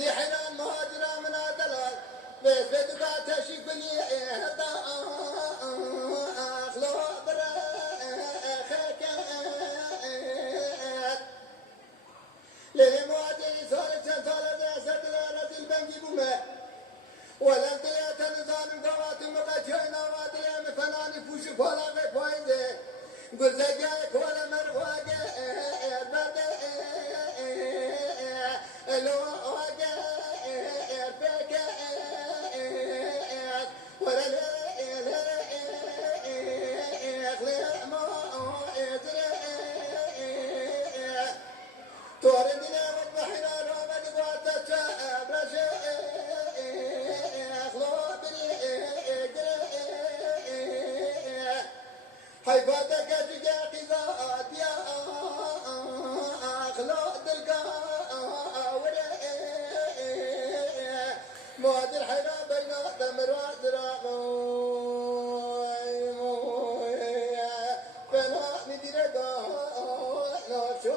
قدي حنان مهاجرة من الدلال بيت بيتك تشيك بني أخلو برخك للي موادي ثالث سدلالة البنجي بوما ولم تليت نظام القوات مقاتينا وادي مفناني فوش فولا غي فايدة قل زجاك ولا مرواقة بدأ لو حيفاتك جاك ذات يا أخلاق القاورة مواد الحياة بين دمر ودراغ بنا ندير لا شو